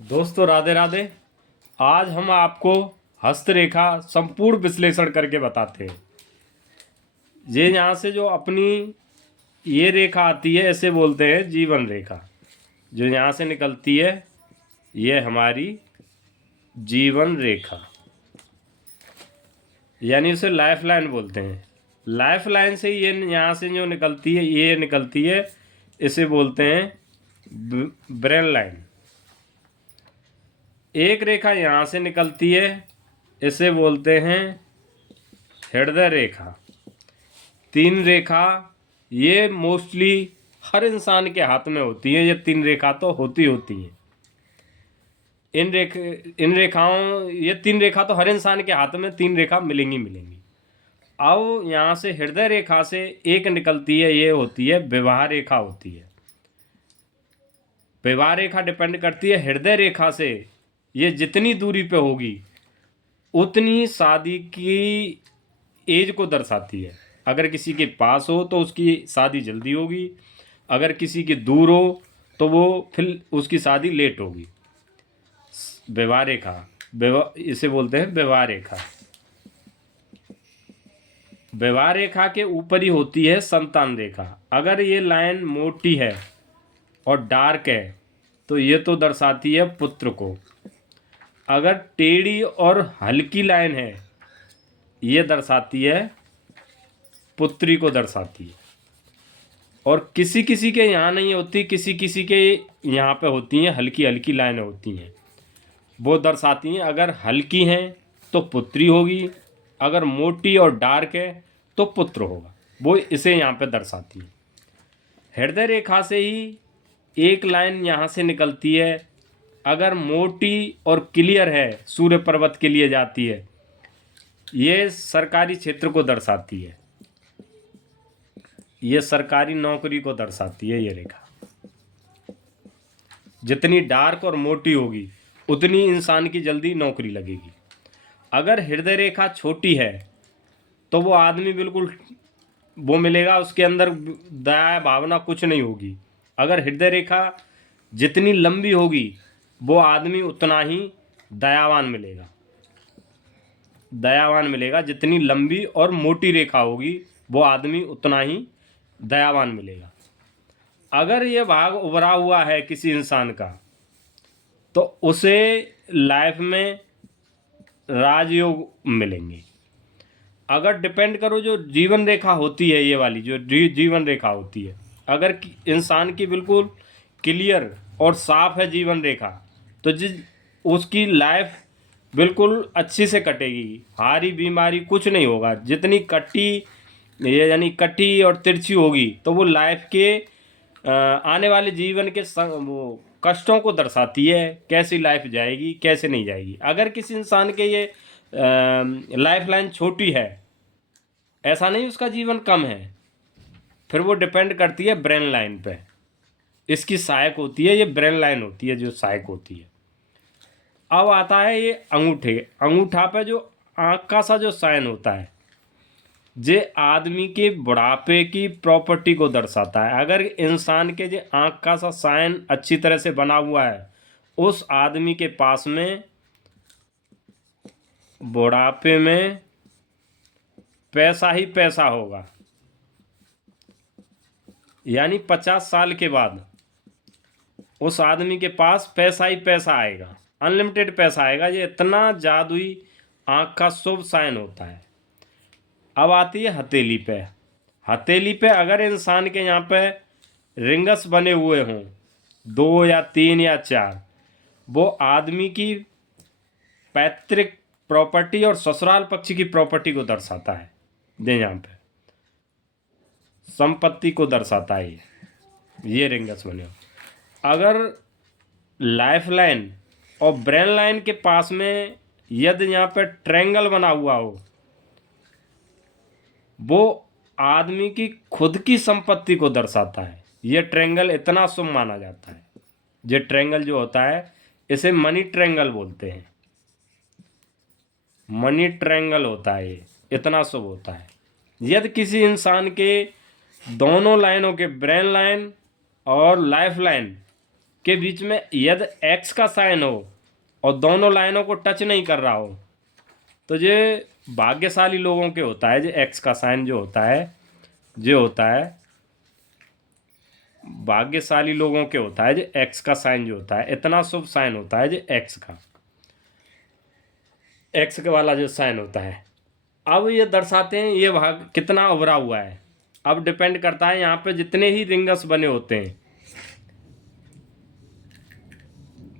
दोस्तों राधे राधे। आज हम आपको हस्तरेखा संपूर्ण विश्लेषण करके बताते हैं। ये यहाँ से जो अपनी ये रेखा आती है इसे बोलते हैं जीवन रेखा। जो यहाँ से निकलती है ये हमारी जीवन रेखा, यानी उसे लाइफ लाइन बोलते हैं। लाइफ लाइन से ये यहाँ से जो निकलती है ये निकलती है, इसे बोलते हैं ब्रेन लाइन। एक रेखा यहाँ से निकलती है, इसे बोलते हैं हृदय रेखा। तीन रेखा ये मोस्टली हर इंसान के हाथ में होती है। ये तीन रेखा तो होती हैं। ये तीन रेखा तो हर इंसान के हाथ में तीन रेखा मिलेंगी। अब यहाँ से हृदय रेखा से एक निकलती है, ये होती है विवाह रेखा होती है। विवाह रेखा डिपेंड करती है हृदय रेखा से। ये जितनी दूरी पे होगी उतनी शादी की एज को दर्शाती है। अगर किसी के पास हो तो उसकी शादी जल्दी होगी, अगर किसी की दूर हो तो वो फिर उसकी शादी लेट होगी। विवाह रेखा, इसे बोलते हैं विवाह रेखा। विवाह रेखा के ऊपर ही होती है संतान रेखा। अगर ये लाइन मोटी है और डार्क है तो ये तो दर्शाती है पुत्र को। अगर टेढ़ी और हल्की लाइन है ये दर्शाती है पुत्री को दर्शाती है। और किसी किसी के यहाँ नहीं होती, किसी किसी के यहाँ पे होती हैं, हल्की हल्की लाइनें होती हैं, वो दर्शाती हैं। अगर हल्की हैं तो पुत्री होगी, अगर मोटी और डार्क है तो पुत्र होगा। वो इसे यहाँ पे दर्शाती है। हृदय रेखा से ही एक लाइन यहाँ से निकलती है। अगर मोटी और क्लियर है, सूर्य पर्वत के लिए जाती है, ये सरकारी क्षेत्र को दर्शाती है। ये सरकारी नौकरी को दर्शाती है। ये रेखा जितनी डार्क और मोटी होगी उतनी इंसान की जल्दी नौकरी लगेगी। अगर हृदय रेखा छोटी है तो वो आदमी बिल्कुल वो मिलेगा, उसके अंदर दया भावना कुछ नहीं होगी। अगर हृदय रेखा जितनी लंबी होगी वो आदमी उतना ही दयावान मिलेगा। जितनी लंबी और मोटी रेखा होगी वो आदमी उतना ही दयावान मिलेगा। अगर ये भाग उभरा हुआ है किसी इंसान का तो उसे लाइफ में राजयोग मिलेंगे। अगर डिपेंड करो जो जीवन रेखा होती है, ये वाली जो जीवन रेखा होती है, अगर इंसान की बिल्कुल क्लियर और साफ है जीवन रेखा तो उसकी लाइफ बिल्कुल अच्छी से कटेगी, हारी बीमारी कुछ नहीं होगा। जितनी यानी कटी और तिरछी होगी तो वो लाइफ के आने वाले जीवन के वो कष्टों को दर्शाती है, कैसी लाइफ जाएगी कैसे नहीं जाएगी। अगर किसी इंसान के ये लाइफ लाइन छोटी है, ऐसा नहीं उसका जीवन कम है, फिर वो डिपेंड करती है ब्रेन लाइन पे। इसकी सहायक होती है, ये ब्रेन लाइन होती है जो सहायक होती है। अब आता है ये अंगूठा पे जो आँख का सा जो साइन होता है, जे आदमी के बुढ़ापे की प्रॉपर्टी को दर्शाता है। अगर इंसान के जो आँख का सा साइन अच्छी तरह से बना हुआ है, उस आदमी के पास में बुढ़ापे में पैसा ही पैसा होगा। यानी 50 साल के बाद उस आदमी के पास पैसा ही पैसा आएगा, अनलिमिटेड पैसा आएगा। ये इतना जादुई आँख का शुभ साइन होता है। अब आती है हथेली पे। हथेली पे अगर इंसान के यहाँ पे रिंगस बने हुए हों, 2 या 3 या 4, वो आदमी की पैतृक प्रॉपर्टी और ससुराल पक्ष की प्रॉपर्टी को दर्शाता है। यहाँ पे संपत्ति को दर्शाता है ये रिंगस बने हो। अगर लाइफ लाइन और ब्रेन लाइन के पास में यदि यहाँ पे ट्रायंगल बना हुआ हो, वो आदमी की खुद की संपत्ति को दर्शाता है। ये ट्रायंगल इतना शुभ माना जाता है। ये ट्रायंगल जो होता है इसे मनी ट्रायंगल बोलते हैं। मनी ट्रायंगल होता है, ये इतना शुभ होता है। यदि किसी इंसान के दोनों लाइनों के ब्रेन लाइन और लाइफ लाइन के बीच में यदि एक्स का साइन हो और दोनों लाइनों को टच नहीं कर रहा हो तो ये भाग्यशाली लोगों के होता है। जो एक्स का साइन जो होता है भाग्यशाली लोगों के होता है। जो एक्स का साइन जो होता है इतना शुभ साइन होता है। जो एक्स का वाला जो साइन होता है। अब ये दर्शाते हैं ये भाग कितना उभरा हुआ है। अब डिपेंड करता है यहाँ पे जितने ही रिंगस बने होते हैं,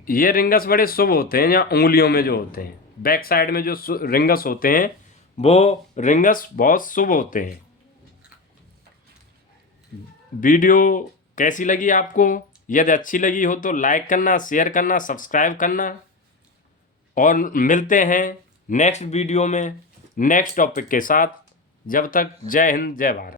ये रिंगस बड़े शुभ होते हैं। या उंगलियों में जो होते हैं, बैक साइड में जो रिंगस होते हैं वो रिंगस बहुत शुभ होते हैं। वीडियो कैसी लगी आपको? यदि अच्छी लगी हो तो लाइक करना, शेयर करना, सब्सक्राइब करना और मिलते हैं नेक्स्ट वीडियो में नेक्स्ट टॉपिक के साथ। जब तक जय हिंद, जय भारत।